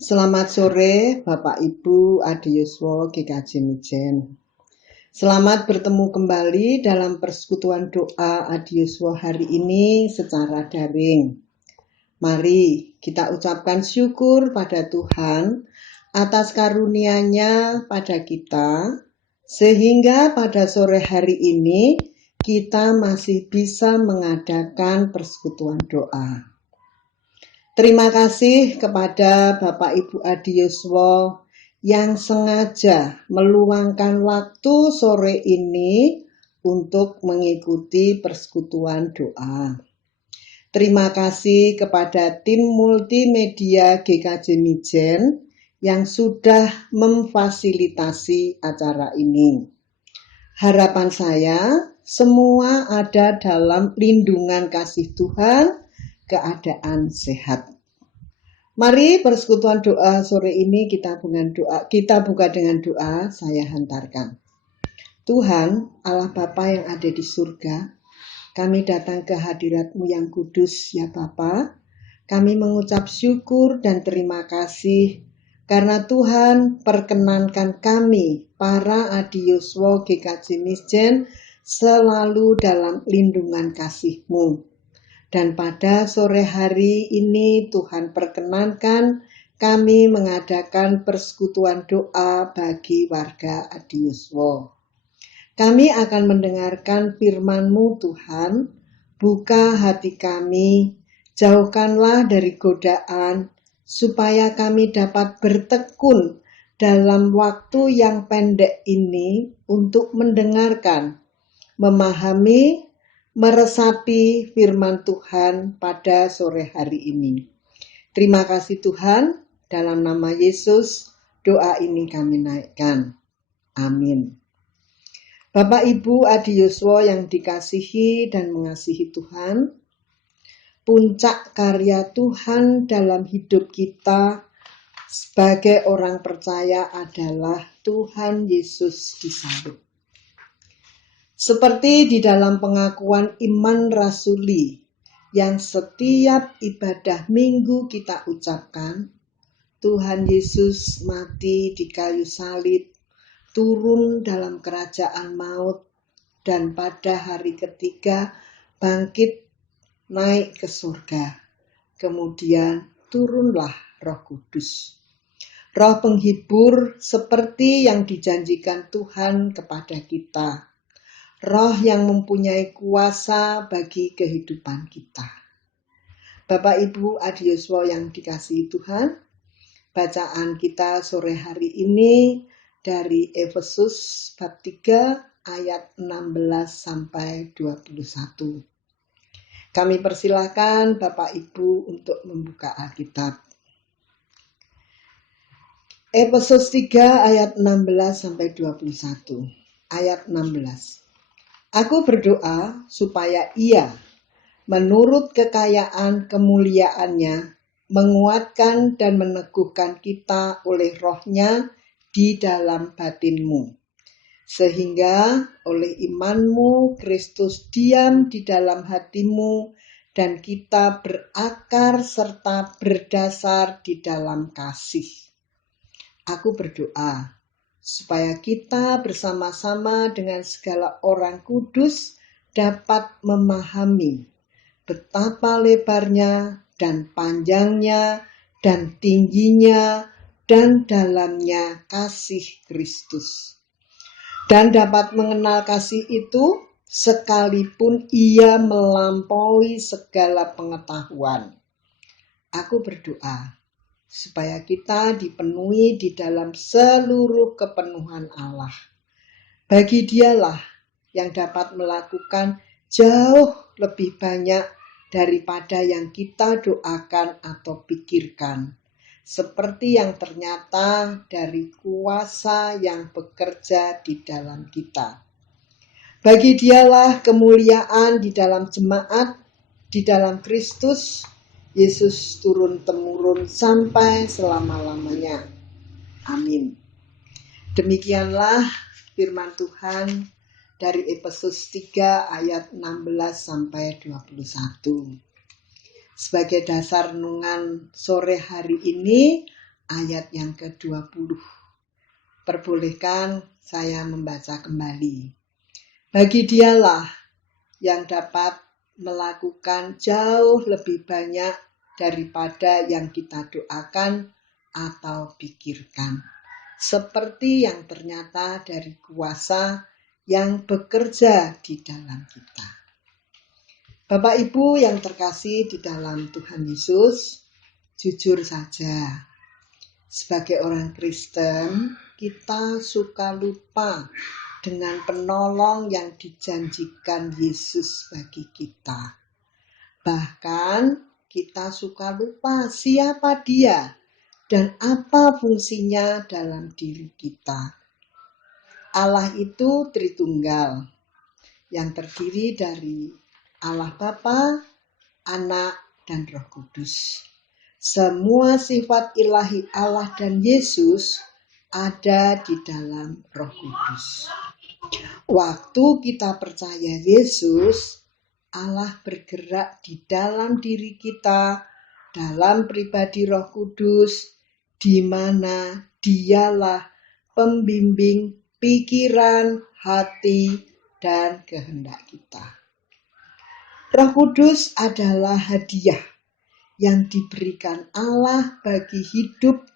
Selamat sore Bapak Ibu Adiyuswo GKJ Mijen. Selamat bertemu kembali dalam persekutuan doa Adiyuswo hari ini secara daring. Mari kita ucapkan syukur pada Tuhan atas karunia-Nya pada kita, sehingga pada sore hari ini kita masih bisa mengadakan persekutuan doa. Terima kasih kepada Bapak Ibu Adiyuswo yang sengaja meluangkan waktu sore ini untuk mengikuti persekutuan doa. Terima kasih kepada tim multimedia GKJ Mijen yang sudah memfasilitasi acara ini. Harapan saya semua ada dalam lindungan kasih Tuhan, keadaan sehat. Mari persekutuan doa sore ini kita buka dengan doa. Saya hantarkan. Tuhan Allah Bapa yang ada di surga, kami datang ke hadirat-Mu yang kudus ya Bapa. Kami mengucap syukur dan terima kasih karena Tuhan perkenankan kami para Adiyuswo GKJ Mijen selalu dalam lindungan kasih-Mu. Dan pada sore hari ini Tuhan perkenankan kami mengadakan persekutuan doa bagi warga Adiyuswo. Kami akan mendengarkan firman-Mu Tuhan, buka hati kami, jauhkanlah dari godaan, supaya kami dapat bertekun dalam waktu yang pendek ini untuk mendengarkan, memahami, meresapi firman Tuhan pada sore hari ini. Terima kasih Tuhan, dalam nama Yesus doa ini kami naikkan. Amin. Bapak Ibu Adiyuswo yang dikasihi dan mengasihi Tuhan, puncak karya Tuhan dalam hidup kita sebagai orang percaya adalah Tuhan Yesus disalib. Seperti di dalam pengakuan iman rasuli yang setiap ibadah minggu kita ucapkan, Tuhan Yesus mati di kayu salib, turun dalam kerajaan maut, dan pada hari ketiga bangkit naik ke surga. Kemudian turunlah Roh Kudus. Roh penghibur seperti yang dijanjikan Tuhan kepada kita. Roh yang mempunyai kuasa bagi kehidupan kita. Bapak Ibu Adiyuswo yang dikasihi Tuhan, bacaan kita sore hari ini dari Efesus bab 3 ayat 16 sampai 21. Kami persilakan Bapak Ibu untuk membuka Alkitab. Efesus 3 ayat 16 sampai 21. Ayat 16. Aku berdoa supaya Ia, menurut kekayaan kemuliaannya, menguatkan dan meneguhkan kita oleh Roh-Nya di dalam batinmu, sehingga oleh imanmu Kristus diam di dalam hatimu dan kita berakar serta berdasar di dalam kasih. Aku berdoa supaya kita bersama-sama dengan segala orang kudus dapat memahami betapa lebarnya dan panjangnya dan tingginya dan dalamnya kasih Kristus. Dan dapat mengenal kasih itu sekalipun ia melampaui segala pengetahuan. Aku berdoa supaya kita dipenuhi di dalam seluruh kepenuhan Allah. Bagi Dialah yang dapat melakukan jauh lebih banyak daripada yang kita doakan atau pikirkan, seperti yang ternyata dari kuasa yang bekerja di dalam kita. Bagi Dialah kemuliaan di dalam jemaat, di dalam Kristus Yesus turun-temurun sampai selama-lamanya. Amin. Demikianlah firman Tuhan dari Efesus 3 ayat 16 sampai 21. Sebagai dasar renungan sore hari ini, ayat yang ke-20. Perbolehkan saya membaca kembali. Bagi Dialah yang dapat melakukan jauh lebih banyak daripada yang kita doakan atau pikirkan, seperti yang ternyata dari kuasa yang bekerja di dalam kita. Bapak Ibu yang terkasih di dalam Tuhan Yesus, jujur saja, sebagai orang Kristen, kita suka lupa dengan penolong yang dijanjikan Yesus bagi kita. Bahkan kita suka lupa siapa Dia dan apa fungsinya dalam diri kita. Allah itu Tritunggal yang terdiri dari Allah Bapa, Anak, dan Roh Kudus. Semua sifat ilahi Allah dan Yesus ada di dalam Roh Kudus. Waktu kita percaya Yesus, Allah bergerak di dalam diri kita, dalam pribadi Roh Kudus, di mana Dialah pembimbing pikiran, hati, dan kehendak kita. Roh Kudus adalah hadiah yang diberikan Allah bagi hidup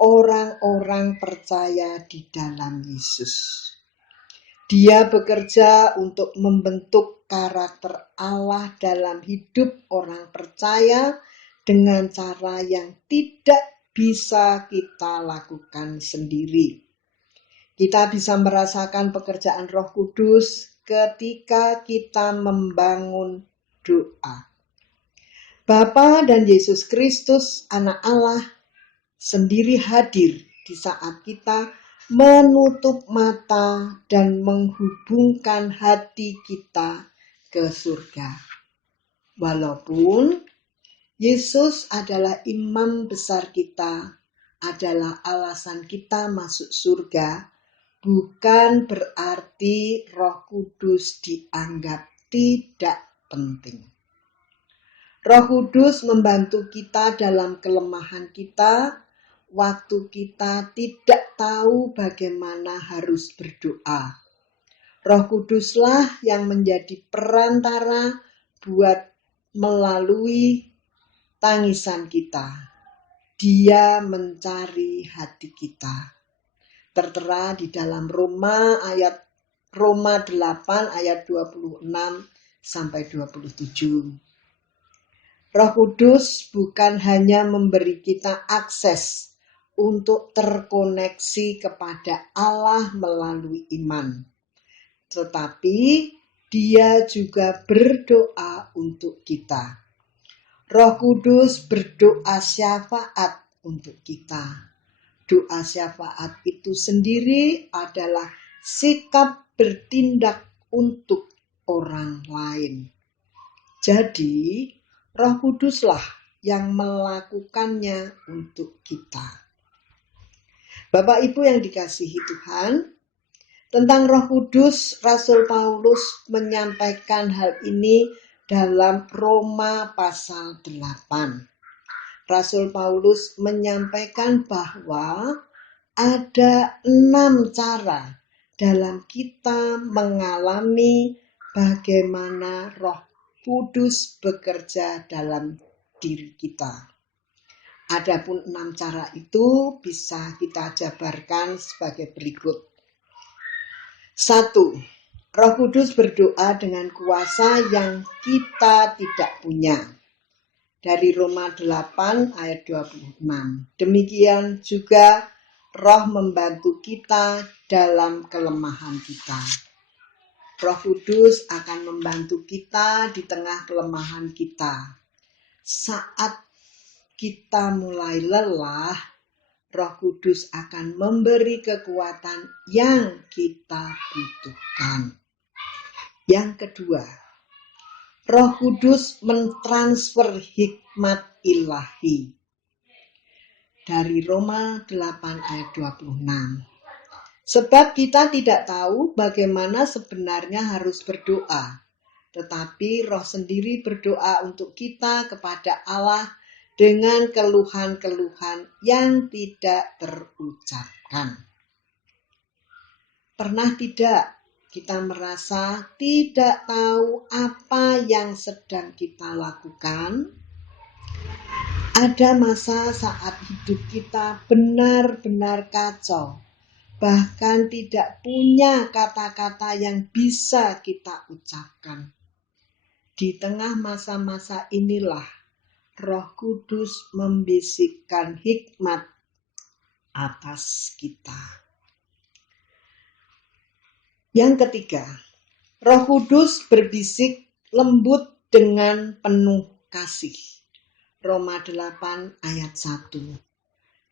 orang-orang percaya di dalam Yesus. Dia bekerja untuk membentuk karakter Allah dalam hidup orang percaya dengan cara yang tidak bisa kita lakukan sendiri. Kita bisa merasakan pekerjaan Roh Kudus ketika kita membangun doa. Bapa dan Yesus Kristus, Anak Allah, sendiri hadir di saat kita menutup mata dan menghubungkan hati kita ke surga. Walaupun Yesus adalah imam besar kita, adalah alasan kita masuk surga, bukan berarti Roh Kudus dianggap tidak penting. Roh Kudus membantu kita dalam kelemahan kita, waktu kita tidak tahu bagaimana harus berdoa. Roh Kuduslah yang menjadi perantara buat melalui tangisan kita. Dia mencari hati kita. Tertera di dalam Roma 8 ayat 26 sampai 27. Roh Kudus bukan hanya memberi kita akses untuk terkoneksi kepada Allah melalui iman, tetapi Dia juga berdoa untuk kita. Roh Kudus berdoa syafaat untuk kita. Doa syafaat itu sendiri adalah sikap bertindak untuk orang lain. Jadi, Roh Kuduslah yang melakukannya untuk kita. Bapak Ibu yang dikasihi Tuhan, tentang Roh Kudus, Rasul Paulus menyampaikan hal ini dalam Roma pasal 8. Rasul Paulus menyampaikan bahwa ada 6 cara dalam kita mengalami bagaimana Roh Kudus bekerja dalam diri kita. Adapun 6 cara itu bisa kita jabarkan sebagai berikut. 1. Roh Kudus berdoa dengan kuasa yang kita tidak punya. Dari Roma 8 ayat 26. Demikian juga Roh membantu kita dalam kelemahan kita. Roh Kudus akan membantu kita di tengah kelemahan kita. Saat kita mulai lelah, Roh Kudus akan memberi kekuatan yang kita butuhkan. Yang kedua, Roh Kudus mentransfer hikmat ilahi. Dari Roma 8 ayat 26. Sebab kita tidak tahu bagaimana sebenarnya harus berdoa, tetapi Roh sendiri berdoa untuk kita kepada Allah dengan keluhan-keluhan yang tidak terucapkan. Pernah tidak kita merasa tidak tahu apa yang sedang kita lakukan? Ada masa saat hidup kita benar-benar kacau, bahkan tidak punya kata-kata yang bisa kita ucapkan. Di tengah masa-masa inilah Roh Kudus membisikkan hikmat atas kita. Yang ketiga, Roh Kudus berbisik lembut dengan penuh kasih. Roma 8 ayat 1.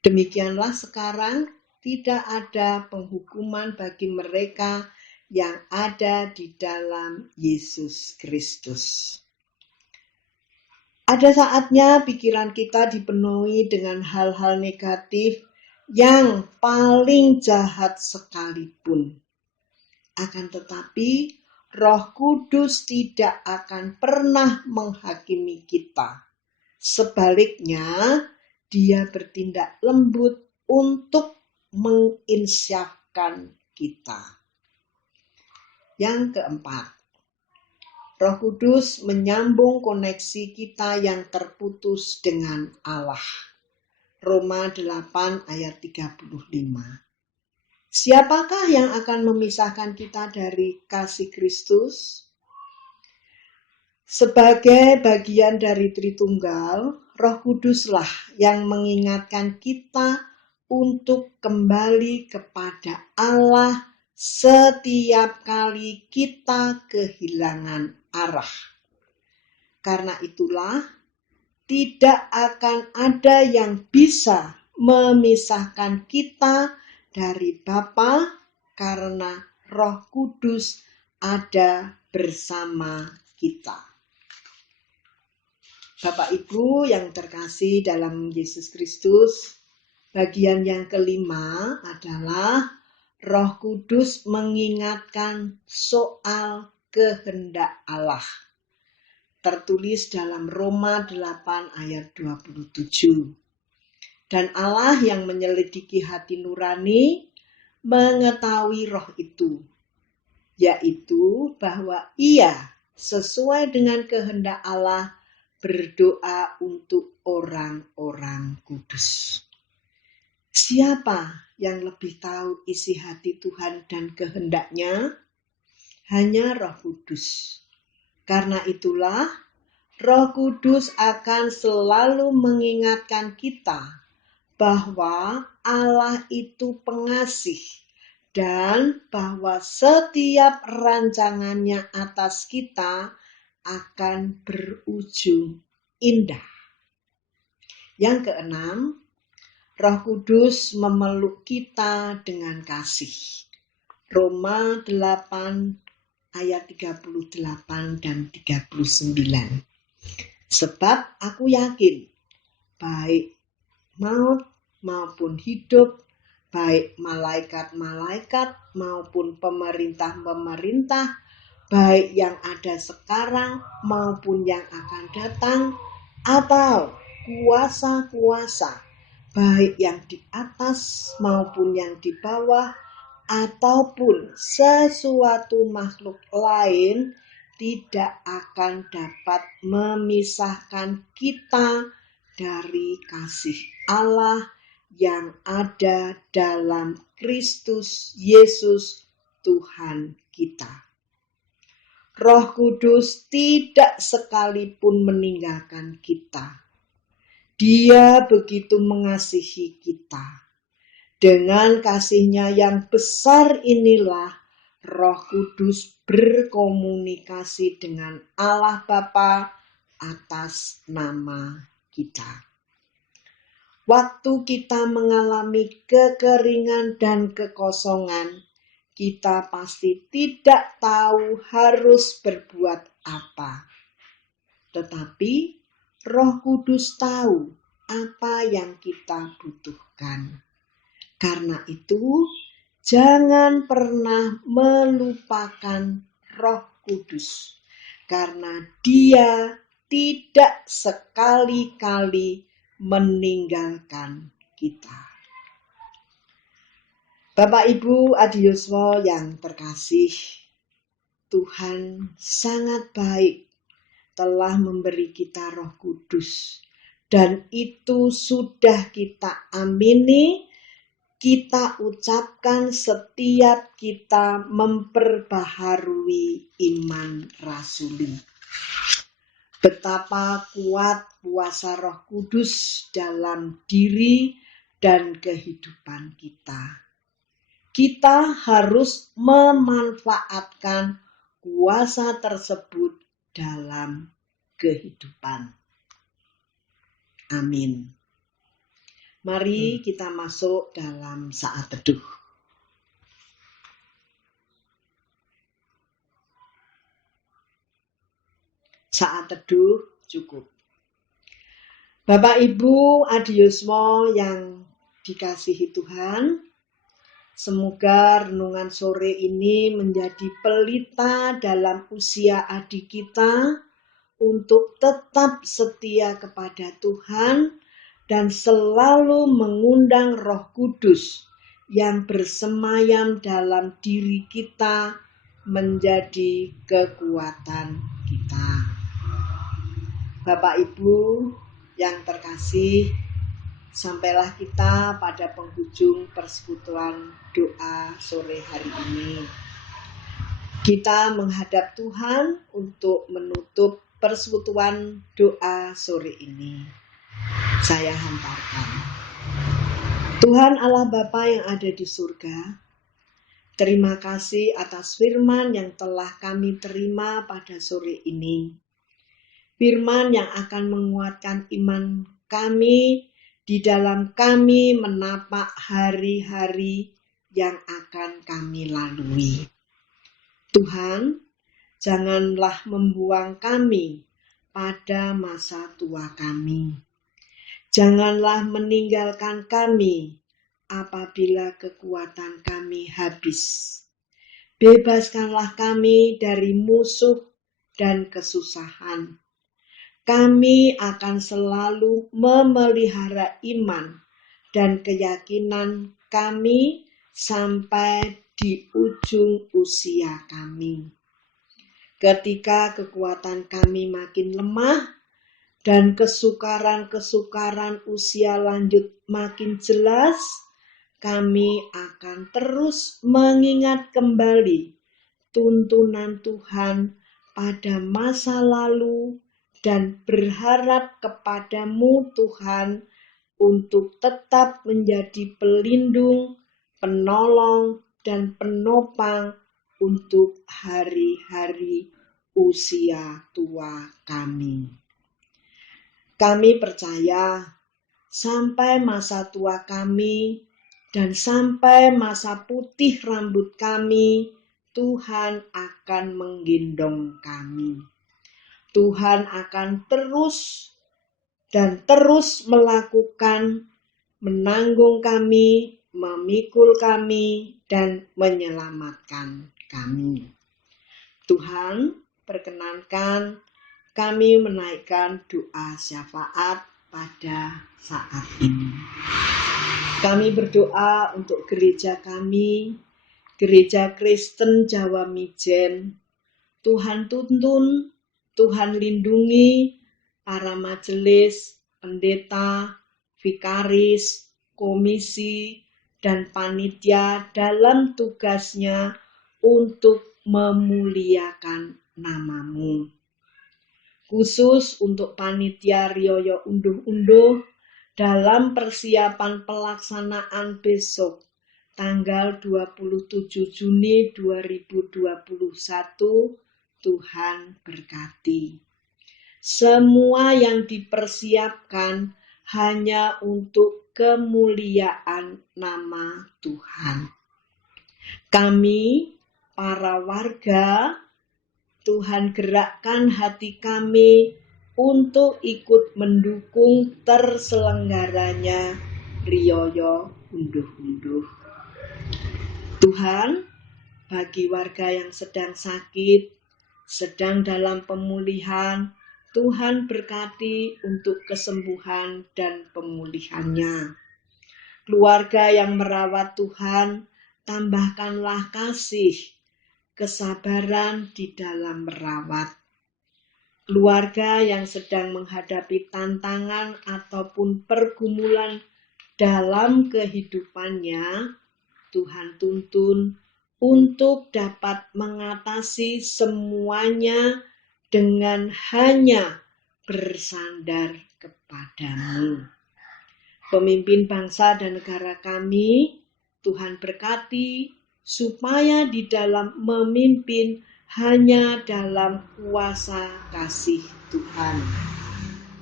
Demikianlah sekarang tidak ada penghukuman bagi mereka yang ada di dalam Yesus Kristus. Ada saatnya pikiran kita dipenuhi dengan hal-hal negatif yang paling jahat sekalipun. Akan tetapi, Roh Kudus tidak akan pernah menghakimi kita. Sebaliknya, Dia bertindak lembut untuk menginsyafkan kita. Yang keempat, Roh Kudus menyambung koneksi kita yang terputus dengan Allah. Roma 8 ayat 35. Siapakah yang akan memisahkan kita dari kasih Kristus? Sebagai bagian dari Tritunggal, Roh Kuduslah yang mengingatkan kita untuk kembali kepada Allah setiap kali kita kehilangan arah. Karena itulah, tidak akan ada yang bisa memisahkan kita dari Bapa karena Roh Kudus ada bersama kita. Bapak Ibu yang terkasih dalam Yesus Kristus, bagian yang kelima adalah Roh Kudus mengingatkan soal kehendak Allah. Tertulis dalam Roma 8 ayat 27. Dan Allah yang menyelidiki hati nurani mengetahui roh itu, yaitu bahwa Ia sesuai dengan kehendak Allah berdoa untuk orang-orang kudus. Siapa yang lebih tahu isi hati Tuhan dan kehendaknya? Hanya Roh Kudus. Karena itulah Roh Kudus akan selalu mengingatkan kita bahwa Allah itu pengasih dan bahwa setiap rancangannya atas kita akan berujung indah. Yang keenam, Roh Kudus memeluk kita dengan kasih. Roma 8 ayat 38 dan 39. Sebab aku yakin, baik maut maupun hidup, baik malaikat-malaikat maupun pemerintah-pemerintah, baik yang ada sekarang maupun yang akan datang, atau kuasa-kuasa, baik yang di atas maupun yang di bawah, ataupun sesuatu makhluk lain, tidak akan dapat memisahkan kita dari kasih Allah yang ada dalam Kristus Yesus Tuhan kita. Roh Kudus tidak sekalipun meninggalkan kita. Dia begitu mengasihi kita. Dengan kasih-Nya yang besar inilah Roh Kudus berkomunikasi dengan Allah Bapa atas nama kita. Waktu kita mengalami kekeringan dan kekosongan, kita pasti tidak tahu harus berbuat apa. Tetapi Roh Kudus tahu apa yang kita butuhkan. Karena itu, jangan pernah melupakan Roh Kudus, karena Dia tidak sekali-kali meninggalkan kita. Bapak Ibu Adiyuswa yang terkasih, Tuhan sangat baik telah memberi kita Roh Kudus, dan itu sudah kita amini, kita ucapkan setiap kita memperbaharui iman rasuli. Betapa kuat kuasa Roh Kudus dalam diri dan kehidupan kita. Kita harus memanfaatkan kuasa tersebut dalam kehidupan. Amin. Mari kita masuk dalam saat teduh. Saat teduh cukup. Bapak Ibu Adiyuswa yang dikasihi Tuhan, semoga renungan sore ini menjadi pelita dalam usia adik kita untuk tetap setia kepada Tuhan dan selalu mengundang Roh Kudus yang bersemayam dalam diri kita menjadi kekuatan kita. Bapak Ibu yang terkasih, sampailah kita pada penghujung persekutuan doa sore hari ini. Kita menghadap Tuhan untuk menutup persekutuan doa sore ini. Saya hantarkan. Tuhan Allah Bapa yang ada di surga, terima kasih atas firman yang telah kami terima pada sore ini. Firman yang akan menguatkan iman kami di dalam kami menapak hari-hari yang akan kami lalui. Tuhan, janganlah membuang kami pada masa tua kami. Janganlah meninggalkan kami apabila kekuatan kami habis. Bebaskanlah kami dari musuh dan kesusahan. Kami akan selalu memelihara iman dan keyakinan kami sampai di ujung usia kami. Ketika kekuatan kami makin lemah dan kesukaran-kesukaran usia lanjut makin jelas, kami akan terus mengingat kembali tuntunan Tuhan pada masa lalu dan berharap kepadamu Tuhan untuk tetap menjadi pelindung, penolong, dan penopang untuk hari-hari usia tua kami. Kami percaya sampai masa tua kami dan sampai masa putih rambut kami, Tuhan akan menggendong kami. Tuhan akan terus melakukan, menanggung kami, memikul kami, dan menyelamatkan kami. Tuhan, perkenankan kami menaikkan doa syafaat pada saat ini. Kami berdoa untuk gereja kami, Gereja Kristen Jawa Mijen. Tuhan tuntun, Tuhan lindungi para majelis, pendeta, vikaris, komisi, dan panitia dalam tugasnya untuk memuliakan nama-Mu. Khusus untuk panitia Rioyo Unduh-Unduh dalam persiapan pelaksanaan besok tanggal 27 Juni 2021, Tuhan berkati. Semua yang dipersiapkan hanya untuk kemuliaan nama Tuhan. Kami, para warga, Tuhan gerakkan hati kami untuk ikut mendukung terselenggaranya Rioyo Unduh-Unduh. Tuhan, bagi warga yang sedang sakit, sedang dalam pemulihan, Tuhan berkati untuk kesembuhan dan pemulihannya. Keluarga yang merawat Tuhan, tambahkanlah kasih, kesabaran di dalam merawat. Keluarga yang sedang menghadapi tantangan ataupun pergumulan dalam kehidupannya, Tuhan tuntun untuk dapat mengatasi semuanya dengan hanya bersandar kepadamu. Pemimpin bangsa dan negara kami, Tuhan berkati supaya di dalam memimpin hanya dalam kuasa kasih Tuhan.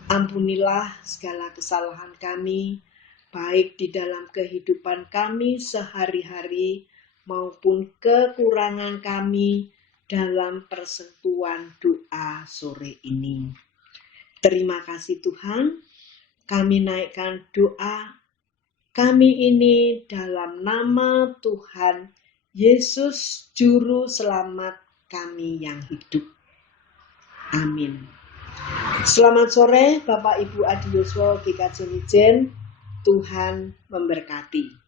Ampunilah segala kesalahan kami, baik di dalam kehidupan kami sehari-hari maupun kekurangan kami dalam persekutuan doa sore ini. Terima kasih Tuhan. Kami naikkan doa kami ini dalam nama Tuhan Yesus Juru Selamat kami yang hidup. Amin. Selamat sore Bapak Ibu Adi Yuswo GKJ Mijen. Tuhan memberkati.